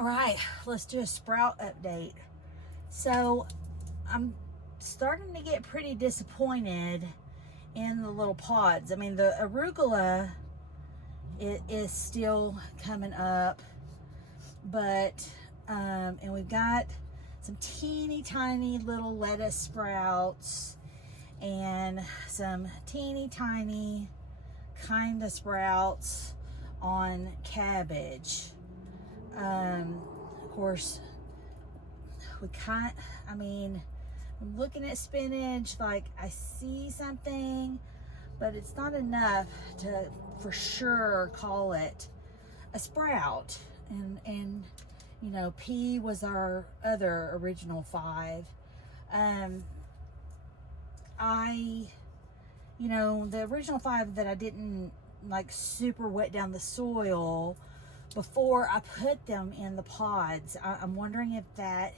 All right, let's do a sprout update. So I'm starting to get pretty disappointed in the little pods. I mean, the arugula is still coming up, but and we've got some teeny tiny little lettuce sprouts and some teeny tiny kind of sprouts on cabbage. Of course, I'm looking at spinach, like I see something, but it's not enough to for sure call it a sprout. And you know, pea was our other original 5. The original 5 that I didn't like super wet down the soil before I put them in the pods. I'm wondering if that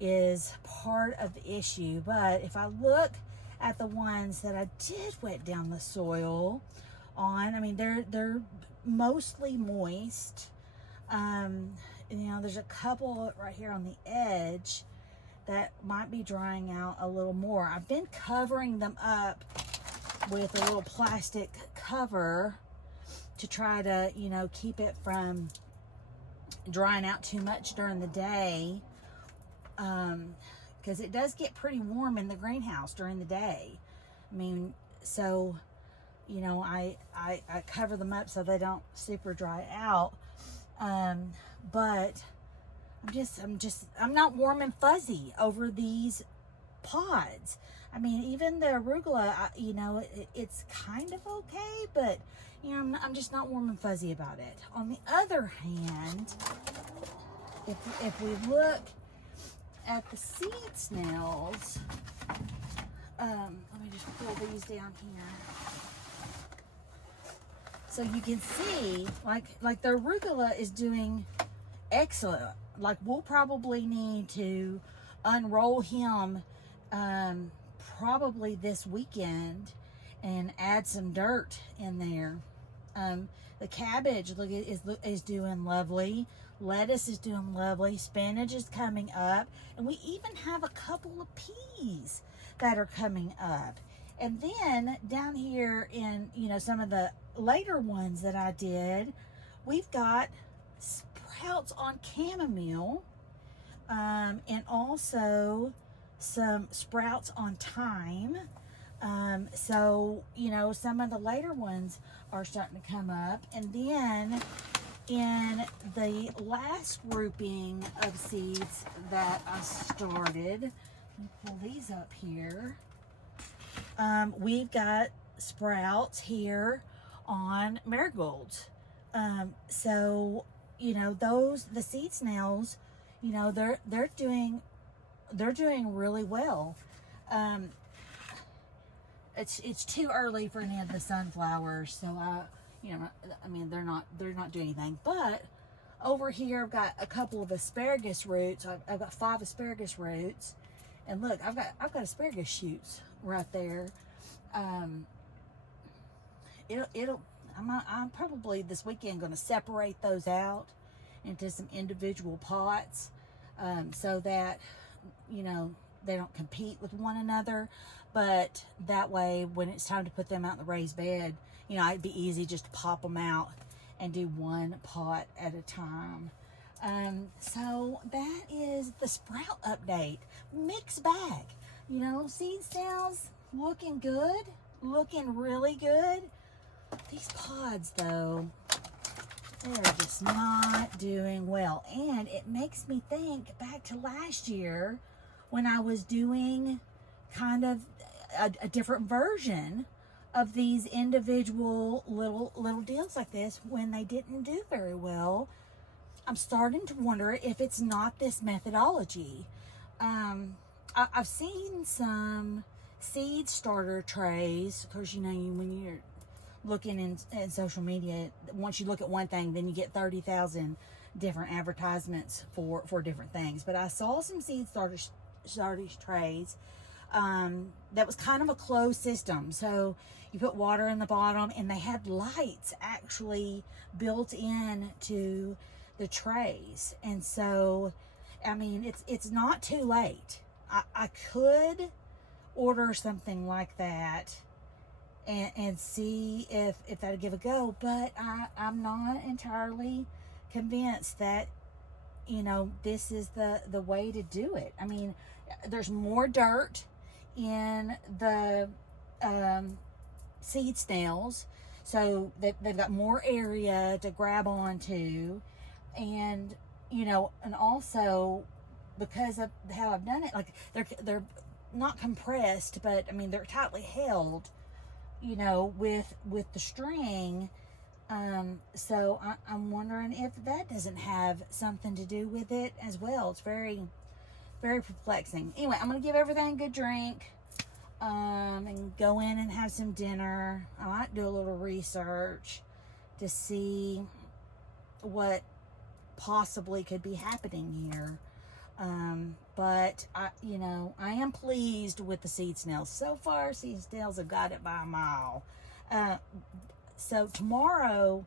is part of the issue. But if I look at the ones that I did wet down the soil on, I mean, they're mostly moist. There's a couple right here on the edge that might be drying out a little more. I've been covering them up with a little plastic cover to try to, keep it from drying out too much during the day. Because it does get pretty warm in the greenhouse during the day. I mean, so, I cover them up so they don't super dry out. But I'm not warm and fuzzy over these pods. I mean, even the arugula, it's kind of okay, but I'm just not warm and fuzzy about it. On the other hand, if we look at the seed snails, let me just pull these down here. So you can see, like the arugula is doing excellent. Like, we'll probably need to unroll him probably this weekend and add some dirt in there. The cabbage is doing lovely. Lettuce is doing lovely. Spinach is coming up, and we even have a couple of peas that are coming up. And then down here in some of the later ones that I did, we've got sprouts on chamomile, and also some sprouts on thyme. So some of the later ones are starting to come up. And then in the last grouping of seeds that I started, let me pull these up here. We've got sprouts here on marigolds. So the seed snails, they're doing really well. It's too early for any of the sunflowers, so they're not doing anything. But over here I've got a couple of asparagus roots. I've got 5 asparagus roots, and look, I've got asparagus shoots right there. I'm probably this weekend going to separate those out into some individual pots, so that they don't compete with one another. But that way, when it's time to put them out in the raised bed, it'd be easy just to pop them out and do one pot at a time. So that is the sprout update. Mixed bag. Seed snails looking good, looking really good. These pods, though, they're just not doing well. And it makes me think back to last year when I was doing kind of a different version of these individual little deals like this when they didn't do very well. I'm starting to wonder if it's not this methodology. I've seen some seed starter trays. Of course, when you're looking in social media, once you look at one thing, then you get 30,000 different advertisements for different things. But I saw some seed starter trays that was kind of a closed system. So you put water in the bottom, and they had lights actually built in to the trays. And so, I mean, it's not too late. I could order something like that and see if that'd give a go, but I'm not entirely convinced that, you know, this is the way to do it. I mean, there's more dirt in the seed snails, so they've got more area to grab onto, and you know, and also because of how I've done it, like they're not compressed, but I mean they're tightly held, you know, with the string. So I'm wondering if that doesn't have something to do with it as well. It's very, very perplexing. Anyway, I'm gonna give everything a good drink, and go in and have some dinner. I might do a little research to see what possibly could be happening here. But you know, I am pleased with the seed snails. So far, seed snails have got it by a mile. So tomorrow,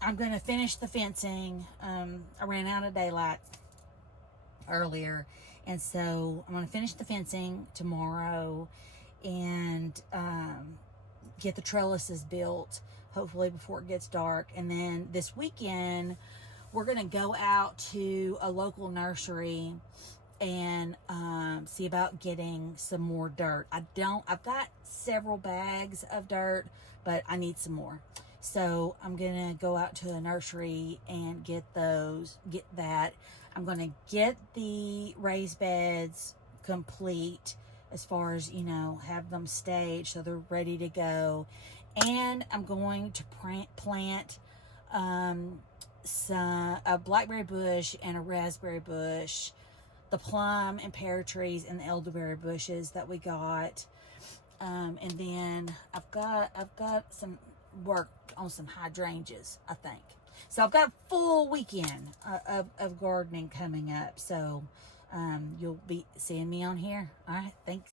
I'm going to finish the fencing. I ran out of daylight earlier, and so I'm going to finish the fencing tomorrow and get the trellises built, hopefully before it gets dark. And then this weekend, we're going to go out to a local nursery and see about getting some more dirt. I've got several bags of dirt, but I need some more. So I'm gonna go out to a nursery and get that. I'm gonna get the raised beds complete as far as, you know, have them staged so they're ready to go. And I'm going to plant a blackberry bush and a raspberry bush, the plum and pear trees and the elderberry bushes that we got. And then I've got some work on some hydrangeas, I think. So I've got a full weekend of gardening coming up. So you'll be seeing me on here. All right, thanks.